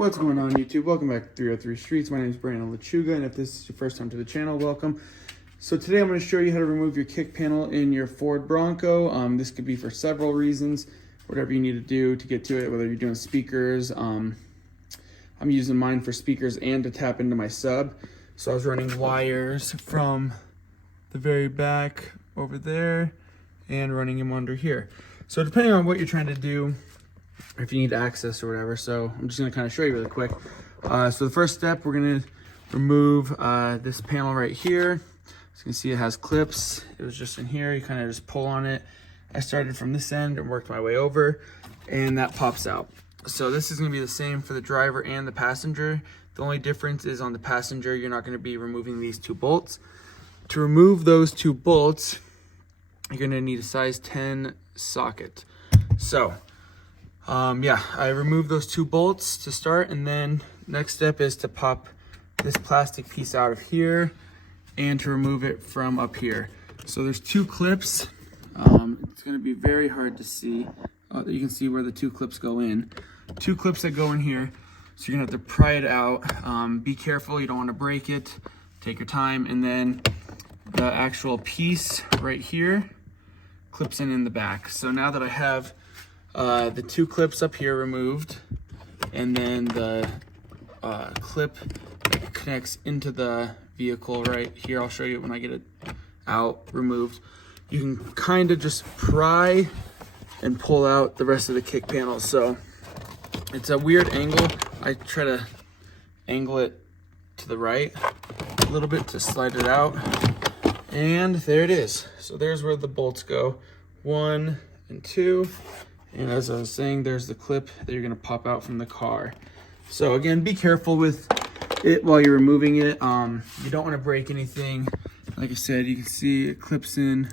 What's going on, YouTube? Welcome back to 303 Streets. My name is Brandon Lechuga, and if this is your first time to the channel, welcome. So today I'm going to show you how to remove your kick panel in your Ford Bronco. This could be for several reasons, whatever you need to do to get to it, whether you're doing speakers. I'm using mine for speakers and to tap into my sub. So I was running wires from the very back over there and running them under here. So depending on what you're trying to do, if you need access or whatever. So I'm just gonna kind of show you really quick. So the first step, we're gonna remove this panel right here. As you can see, it has clips. It was just in here, you kind of just pull on it. I started from this end and worked my way over, and that pops out. So this is gonna be the same for the driver and the passenger. The only difference is on the passenger, you're not gonna be removing these two bolts. To remove those two bolts, you're gonna need a size 10 socket. So, I removed those two bolts to start, and then next step is to pop this plastic piece out of here and to remove it from up here. So there's two clips. It's gonna be very hard to see. You can see where the two clips go in. Two clips that go in here. So you're gonna have to pry it out. Be careful, you don't wanna break it. Take your time, and then the actual piece right here clips in the back. So now that I have the two clips up here removed, and then the clip that connects into the vehicle right here, I'll show you when I get it out, removed. You can kind of just pry and pull out the rest of the kick panel. So it's a weird angle. I try to angle it to the right a little bit to slide it out, and there it is. So there's where the bolts go, 1 and 2. And as I was saying, there's the clip that you're gonna pop out from the car. So again, be careful with it while you're removing it. You don't wanna break anything. Like I said, you can see it clips in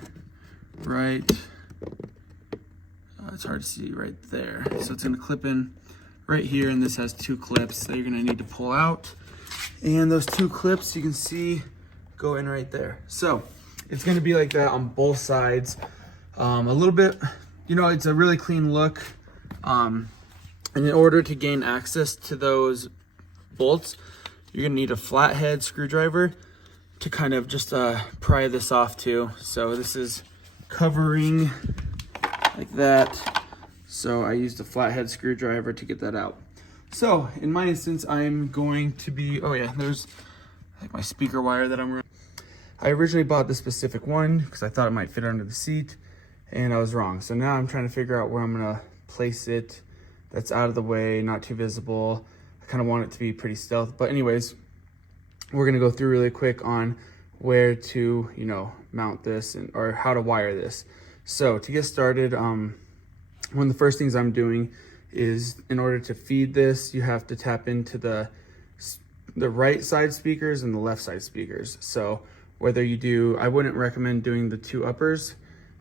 right, it's hard to see right there. So it's gonna clip in right here, and this has two clips that you're gonna need to pull out. And those two clips, you can see, go in right there. So it's gonna be like that on both sides. A little bit, you know, it's a really clean look. And in order to gain access to those bolts, you're gonna need a flathead screwdriver to kind of just pry this off too. So this is covering like that. So I used a flathead screwdriver to get that out. So in my instance, I'm going to be, oh yeah, there's like my speaker wire that I'm running. I originally bought this specific one because I thought it might fit under the seat, and I was wrong. So now I'm trying to figure out where I'm gonna place it that's out of the way, not too visible. I kind of want it to be pretty stealth. But anyways, we're gonna go through really quick on where to, you know, mount this or how to wire this. So to get started, one of the first things I'm doing is, in order to feed this, you have to tap into the right side speakers and the left side speakers. So whether you do, I wouldn't recommend doing the two uppers.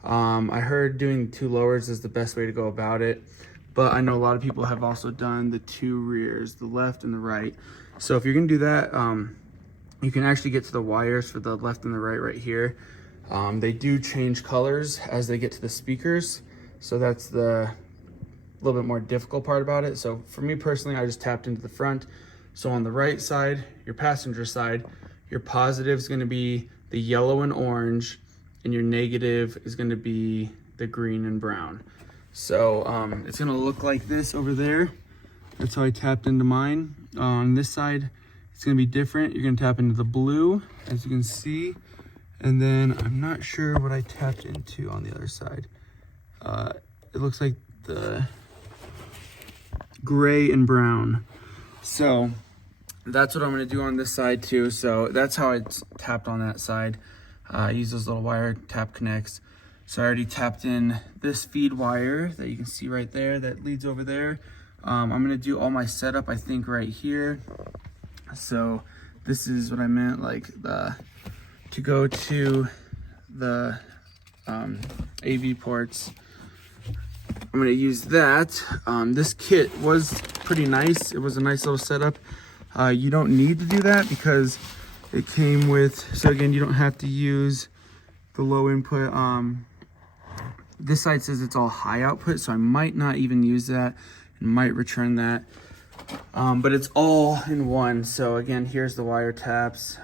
I heard doing the two lowers is the best way to go about it, but I know a lot of people have also done the two rears, the left and the right. So if you're gonna do that, you can actually get to the wires for the left and the right here. They do change colors as they get to the speakers, so that's the little bit more difficult part about it. So for me personally, I just tapped into the front. So on the right side, your passenger side, your positive is gonna be the yellow and orange, and your negative is gonna be the green and brown. So it's gonna look like this over there. That's how I tapped into mine. On this side, it's gonna be different. You're gonna tap into the blue, as you can see. And then I'm not sure what I tapped into on the other side. It looks like the gray and brown. So that's what I'm gonna do on this side too. So that's how I tapped on that side. I use those little wire tap connects. So I already tapped in this feed wire that you can see right there that leads over there. I'm gonna do all my setup, I think, right here. So this is what I meant, like to go to the AV ports. I'm gonna use that. This kit was pretty nice. It was a nice little setup. You don't need to do that because it came with, so again, you don't have to use the low input. This side says it's all high output, so I might not even use that and might return that. But it's all in one. So again, here's the wire taps.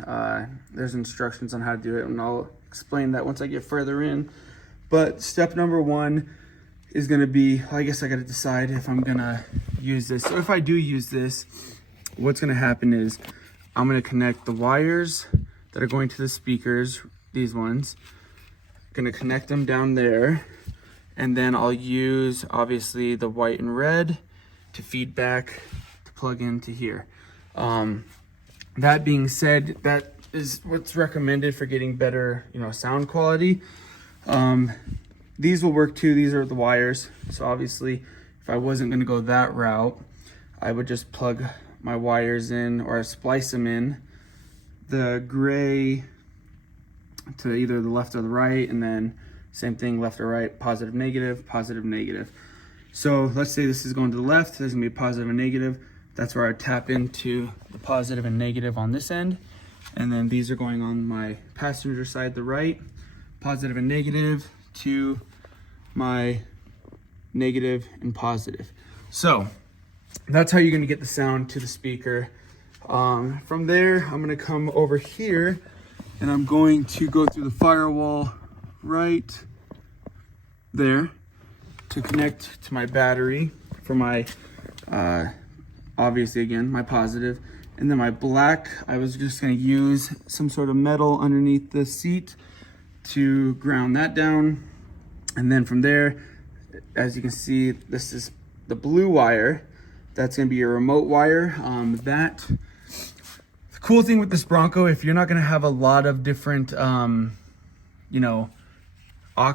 There's instructions on how to do it, and I'll explain that once I get further in. But step number one is gonna be, I guess I gotta decide if I'm gonna use this. So if I do use this, what's gonna happen is I'm gonna connect the wires that are going to the speakers, these ones, gonna connect them down there, and then I'll use obviously the white and red to feed back to plug into here. That being said, that is what's recommended for getting better, sound quality. These will work too. These are the wires. So obviously, if I wasn't gonna go that route, I would just plug my wires in or splice them in the gray to either the left or the right, and then same thing, left or right, positive, negative, positive, negative. So let's say this is going to the left, there's gonna be a positive and negative. That's where I tap into the positive and negative on this end. And then these are going on my passenger side, the right, positive and negative to my negative and positive. So that's how you're gonna get the sound to the speaker. From there, I'm gonna come over here and I'm going to go through the firewall right there to connect to my battery for my, obviously again, my positive. And then my black, I was just gonna use some sort of metal underneath the seat to ground that down. And then from there, as you can see, this is the blue wire. That's gonna be your remote wire. The cool thing with this Bronco, if you're not gonna have a lot of different, aux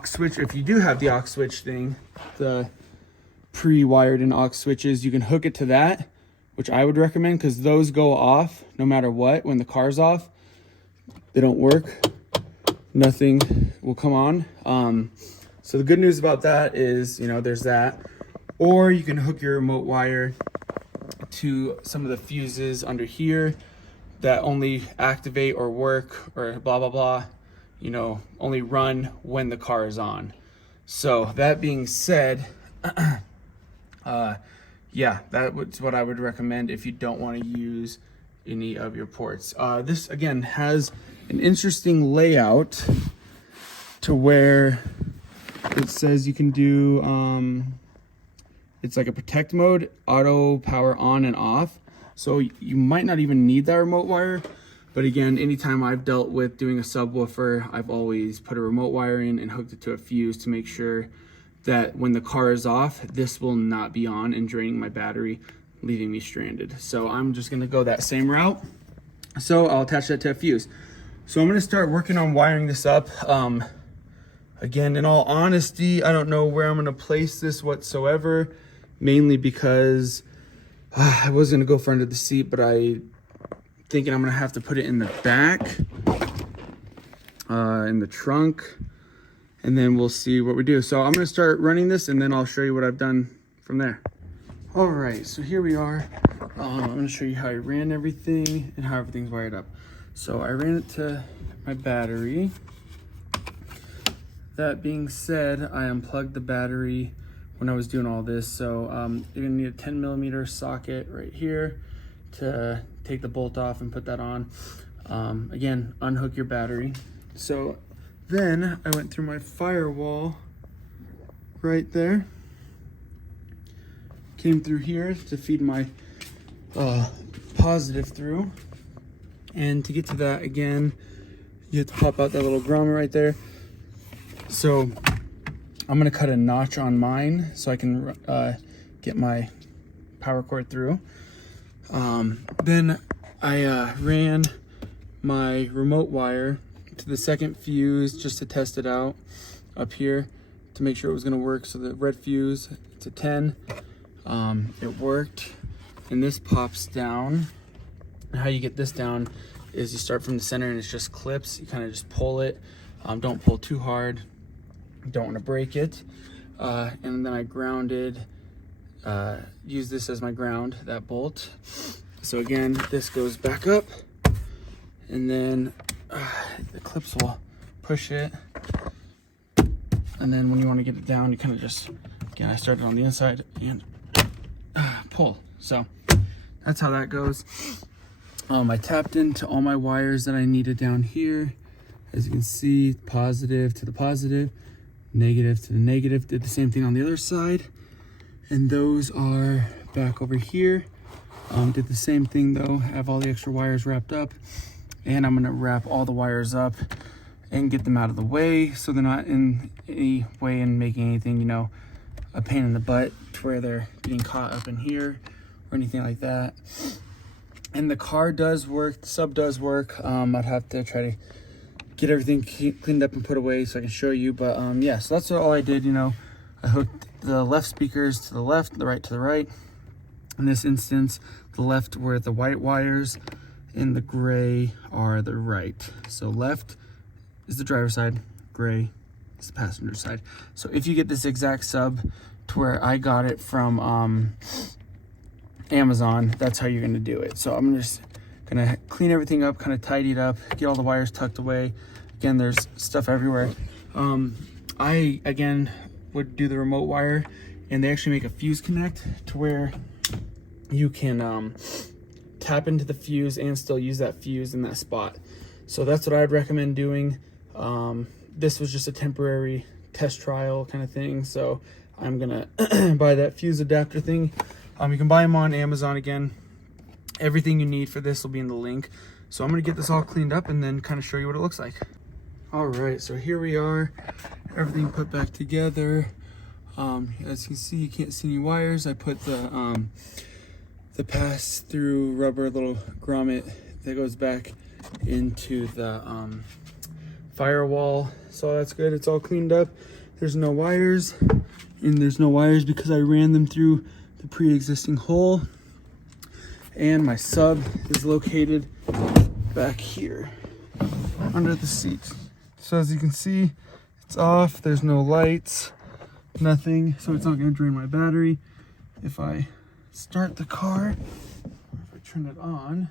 switch, if you do have the aux switch thing, the pre-wired in aux switches, you can hook it to that, which I would recommend, because those go off no matter what. When the car's off, they don't work. Nothing will come on. So the good news about that is, there's that. Or you can hook your remote wire to some of the fuses under here that only activate or work or blah, blah, blah, only run when the car is on. So that being said, yeah, that's what I would recommend if you don't want to use any of your ports. This again has an interesting layout to where it says you can do, it's like a protect mode, auto power on and off. So you might not even need that remote wire. But again, anytime I've dealt with doing a subwoofer, I've always put a remote wire in and hooked it to a fuse to make sure that when the car is off, this will not be on and draining my battery, leaving me stranded. So I'm just gonna go that same route. So I'll attach that to a fuse. So I'm gonna start working on wiring this up. Again, in all honesty, I don't know where I'm gonna place this whatsoever, mainly because I was gonna go for under the seat, but thinking I'm gonna have to put it in the back, in the trunk, and then we'll see what we do. So I'm gonna start running this and then I'll show you what I've done from there. All right, so here we are. I'm gonna show you how I ran everything and how everything's wired up. So I ran it to my battery. That being said, I unplugged the battery when I was doing all this. So you're gonna need a 10mm socket right here to take the bolt off and put that on. Again, unhook your battery. So then I went through my firewall right there. Came through here to feed my positive through. And to get to that again, you have to pop out that little grommet right there. So I'm gonna cut a notch on mine so I can get my power cord through. Then I ran my remote wire to the second fuse just to test it out up here to make sure it was gonna work. So the red fuse, it's a 10. It worked, and this pops down. And how you get this down is you start from the center and it's just clips. You kind of just pull it. Don't pull too hard. Don't want to break it. And then I grounded, use this as my ground, that bolt. So again, this goes back up, and then the clips will push it. And then when you want to get it down, you kind of just, again, I started on the inside and pull. So that's how that goes. I tapped into all my wires that I needed down here. As you can see, positive to the positive, negative to the negative. Did the same thing on the other side. And those are back over here. Did the same thing though, have all the extra wires wrapped up. And I'm gonna wrap all the wires up and get them out of the way so they're not in any way in making anything, you know, a pain in the butt to where they're getting caught up in here or anything like that. And the car does work, the sub does work. I'd have to try to get everything cleaned up and put away so I can show you. But yeah, so that's all I did, you know. I hooked the left speakers to the left, the right to the right. In this instance, the left were the white wires and the gray are the right. So left is the driver's side, gray is the passenger side. So if you get this exact sub to where I got it from Amazon, that's how you're gonna do it. So I'm just gonna clean everything up, kind of tidy it up, get all the wires tucked away. Again, there's stuff everywhere. I, again, would do the remote wire, and they actually make a fuse connect to where you can tap into the fuse and still use that fuse in that spot. So that's what I'd recommend doing. This was just a temporary test trial kind of thing, so I'm gonna buy that fuse adapter thing. You can buy them on Amazon. Again, everything you need for this will be in the link. So I'm gonna get this all cleaned up and then kind of show you what it looks like. All right, so here we are, everything put back together. As you can see, you can't see any wires. I put the pass-through rubber little grommet that goes back into the firewall. So that's good, it's all cleaned up. There's no wires, and there's no wires because I ran them through the pre-existing hole. And my sub is located back here under the seat. So as you can see, it's off, there's no lights, nothing, so it's not gonna drain my battery. If I start the car, or if I turn it on,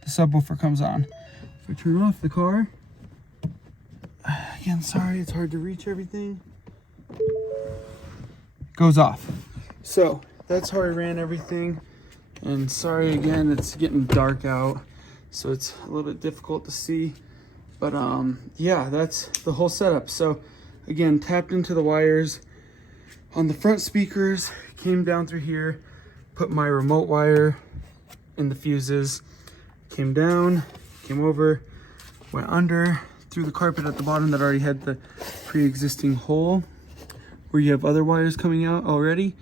the subwoofer comes on. If I turn off the car, again, sorry, it's hard to reach everything, goes off. So that's how I ran everything. And sorry again, it's getting dark out, so it's a little bit difficult to see. But yeah, that's the whole setup. So again, tapped into the wires on the front speakers, came down through here, put my remote wire in the fuses, came down, came over, went under, through the carpet at the bottom that already had the pre-existing hole where you have other wires coming out already,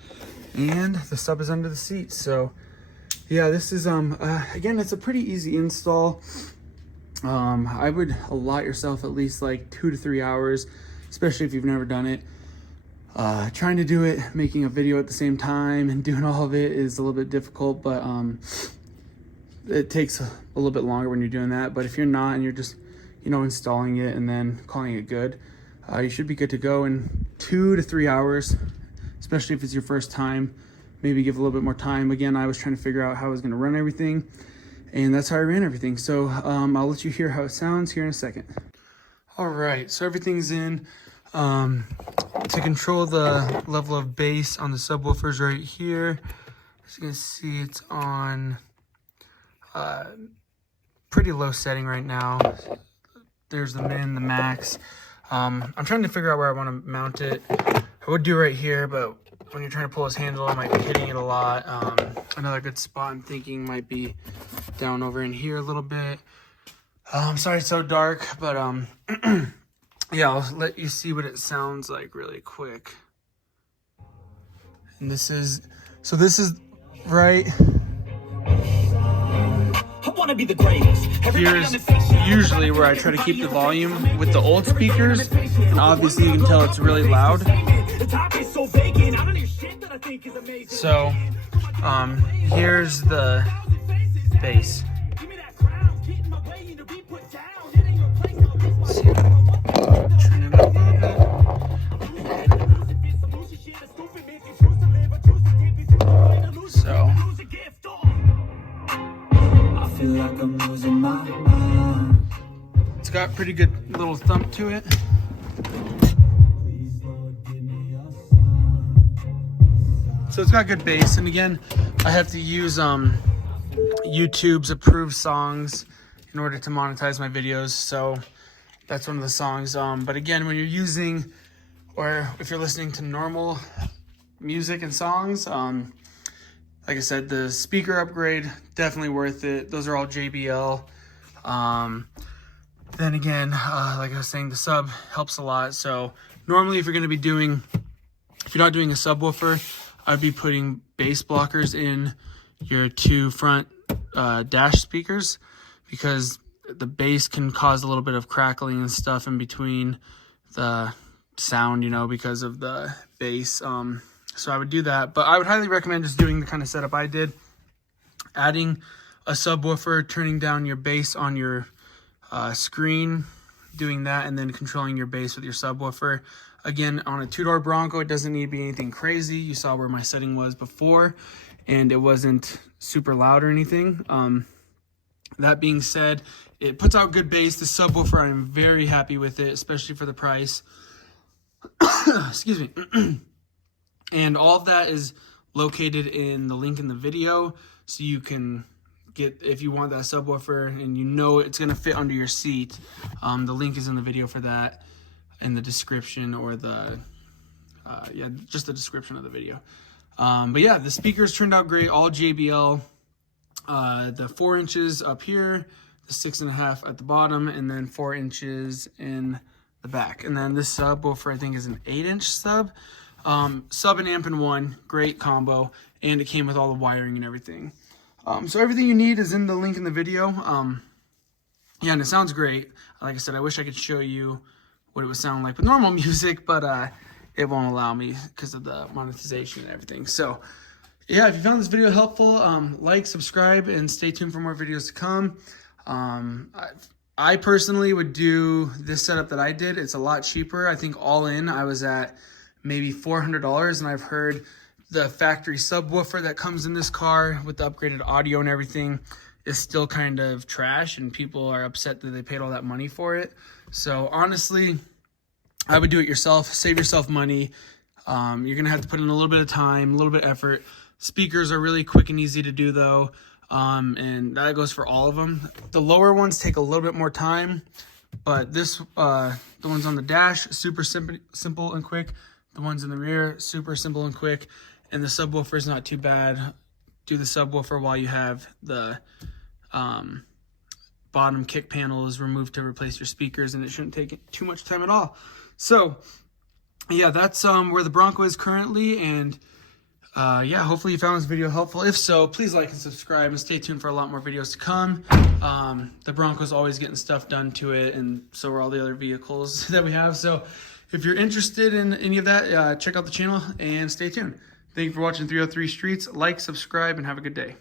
and the sub is under the seat. So yeah, this is again, it's a pretty easy install. I would allot yourself at least like 2 to 3 hours, especially if you've never done it. Trying to do it, making a video at the same time and doing all of it is a little bit difficult, but it takes a little bit longer when you're doing that. But if you're not and you're just, you know, installing it and then calling it good, you should be good to go in 2 to 3 hours, especially if it's your first time. Maybe give a little bit more time. Again, I was trying to figure out how I was going to run everything, and that's how I ran everything. So I'll let you hear how it sounds here in a second. All right, so everything's in. To control the level of bass on the subwoofers right here, as you can see, it's on pretty low setting right now. There's the min, the max. I'm trying to figure out where I want to mount it. I would do right here, but when you're trying to pull this handle, I might be hitting it a lot. Another good spot I'm thinking might be down over in here a little bit. I'm sorry it's so dark, but yeah, I'll let you see what it sounds like really quick. And this is right. Here's usually where I try to keep the volume with the old speakers, and obviously you can tell it's really loud. So, here's the bass. Turn it up a little bit. So, it's got pretty good little thump to it. So it's got good bass, and again, I have to use YouTube's approved songs in order to monetize my videos. So that's one of the songs. But again, when you're using, or if you're listening to normal music and songs, like I said, the speaker upgrade, definitely worth it. Those are all JBL. Then again, like I was saying, the sub helps a lot. So normally if you're not doing a subwoofer, I'd be putting bass blockers in your two front dash speakers, because the bass can cause a little bit of crackling and stuff in between the sound, you know, because of the bass. So I would do that, but I would highly recommend just doing the kind of setup I did, adding a subwoofer, turning down your bass on your screen, doing that, and then controlling your bass with your subwoofer. Again, on a two-door Bronco, it doesn't need to be anything crazy. You saw where my setting was before, and it wasn't super loud or anything. That being said, it puts out good bass. The subwoofer, I'm very happy with it, especially for the price. Excuse me. And all of that is located in the link in the video, so you can get, if you want that subwoofer and you know it's going to fit under your seat, the link is in the video for that, in the description, or the yeah, just the description of the video. But yeah, the speakers turned out great, all JBL. The 4 inches up here, the 6.5 at the bottom, and then 4 inches in the back. And then this subwoofer, I think, is an 8-inch sub. Sub and amp in one, great combo, and it came with all the wiring and everything. So everything you need is in the link in the video. Yeah, and it sounds great. Like I said, I wish I could show you what it would sound like with normal music, but it won't allow me because of the monetization and everything. So yeah, if you found this video helpful, like, subscribe, and stay tuned for more videos to come. I personally would do this setup that I did. It's a lot cheaper. I think all in, I was at maybe $400, and I've heard the factory subwoofer that comes in this car with the upgraded audio and everything is still kind of trash, and people are upset that they paid all that money for it. So honestly, I would do it yourself. Save yourself money. You're gonna have to put in a little bit of time, a little bit of effort. Speakers are really quick and easy to do though, and that goes for all of them. The lower ones take a little bit more time, but this the ones on the dash, super simple and quick. The ones in the rear, super simple and quick. And the subwoofer is not too bad. Do the subwoofer while you have the bottom kick panel is removed to replace your speakers, and it shouldn't take too much time at all. So yeah, that's where the Bronco is currently, and yeah, hopefully you found this video helpful. If so, please like and subscribe, and stay tuned for a lot more videos to come. The Bronco's always getting stuff done to it, and so are all the other vehicles that we have. So if you're interested in any of that, check out the channel and stay tuned. Thank you for watching 303 Streets. Like, subscribe, and have a good day.